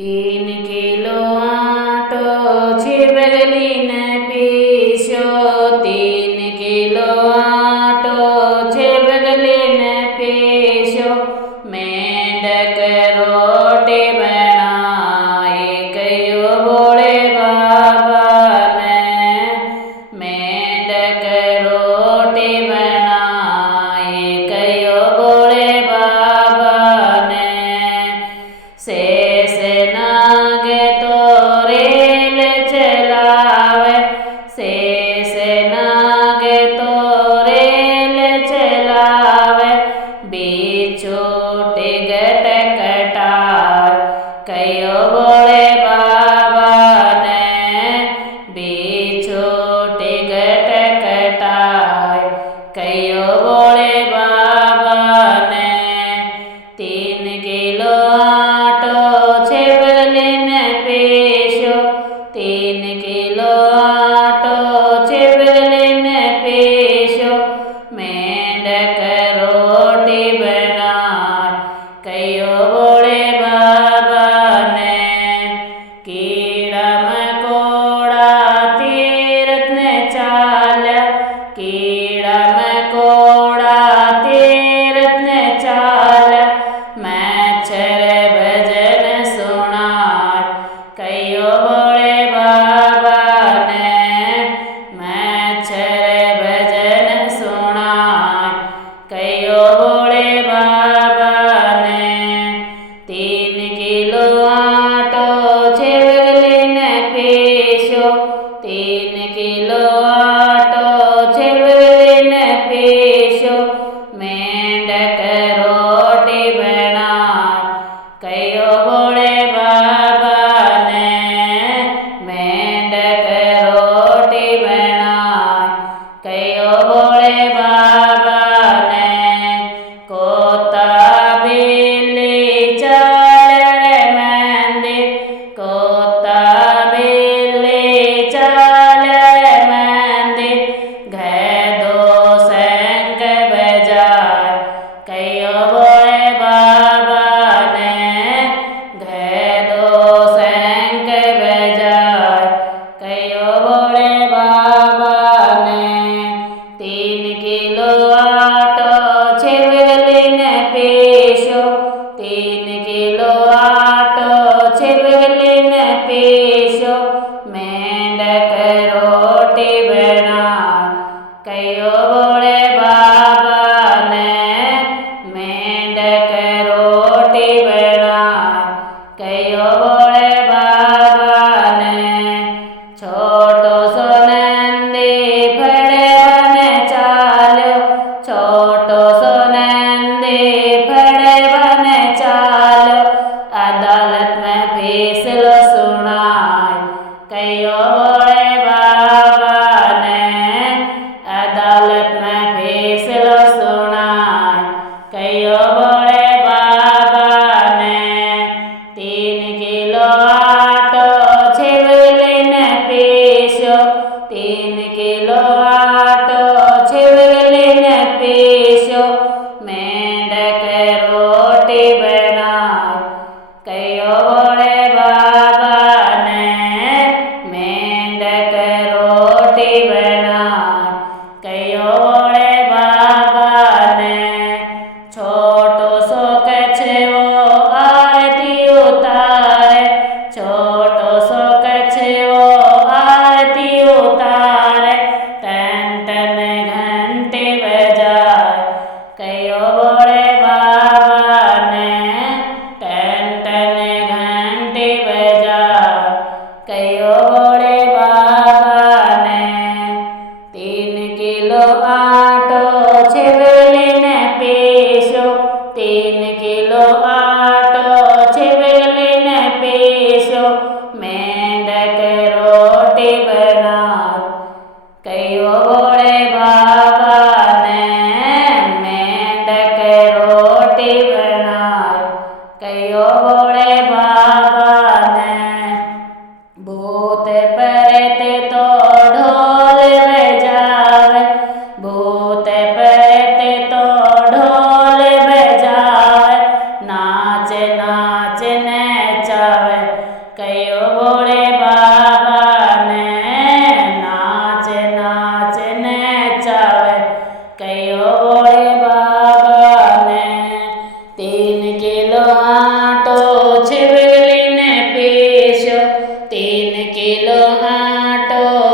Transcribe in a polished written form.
3 kilo auto छिबगली ने पीसो। 3 kilo auto छिबगली ने पीसो। मेंढक रोटी बनाई कयो भोले बाबा ने। मेंढक रोटी बनाई कयो भोले बाबा ने। शेष नाग तो रेल चलावे। शेष नाग तो रेल चलावे। बिच्छू टिकट कटाए कयो भोले बाबा ने। बिच्छू टिकट कटाए कयो भोले बाबा ने। 3 किलो आटो छिबगली ने पीसो। 3 किलो आटो छिबगली ने पीसो। मेंढक रोटी बनाए कयो भोले बाबा ने। कीड़ा मकोड़ा तीरथ ने चाल्या। कीड़ा मकोड़ा तीरथ ने चाल्या। मच्छर भजन सुनाए कयो भोले बाबा ने। मच्छर भजन सुनाए कयो भोले बाबा ने। 3 किलो आटो छिबगली ने पीसो। 3 किलो आटो छिबगली ने पीसो। मेंढक रोटी बनाए कयो भोले बाबा ने। मेंढक रोटी बनाए कयो भोले बाबा ने। कोता बिल्ली चाल रे मंदिर। कोता बिल्ली चाल रे मंदिर। घै 2 शंख बजाए कयो भोले बाबा ने। घै 2 शंख बजाए कयो भोले बाबा ने। 3 किलो आटो छिबगली ने पीसो। 3 किलो आटो छिबगली ने पीसो। मेंढक रोटी बनाए कयो भोले बाबा ने। मेंढक रोटी बनाए कयो भोले बाबा ने। छोटो सो नंदी फड़े बने चाल्यो। छोटो सो नंदी फड़े बने चाल्यो। अदालत में फैसलो सुनाए कयो भोले बाबा ने। अदालत में फैसलो सुनाए कयो भोले बाबा ने। 3 किलो आटो छिबगली ने पीसो। 3 किलो आटो छिबगली ने पीसो। मेंढक रोटी बनाए कयो भोले बाबा ने। मेंढक रोटी बनाए कयो भोले बाबा ने। छोटो सो कछुओ आरती उतारे। छोटो सो कछुओ आरती उतारे। टन टन घंटी बजाए कयो भोले बाबा ने। टन टन घंटी बजाए कयो भोले बाबा ने। 3 किलो आटो छिबगली ने पीसो। 3 किलो आटो छिबगली ने पीसो। मेंढक रोटी बनाए कयो भोले बाबा ने। मेंढक रोटी बनाए कयो भोले बाबा ने। भूत प्रेत तो ढोल बजावे। भूत प्रेत तो ढोल बजावे। नाच नाच नचावे कयो भोले बाबा ने नाच नाच नचावे, कयो भोले बाबा ने 3 किलो आटो छिवली ने पीस्यो, 3 किलो आटो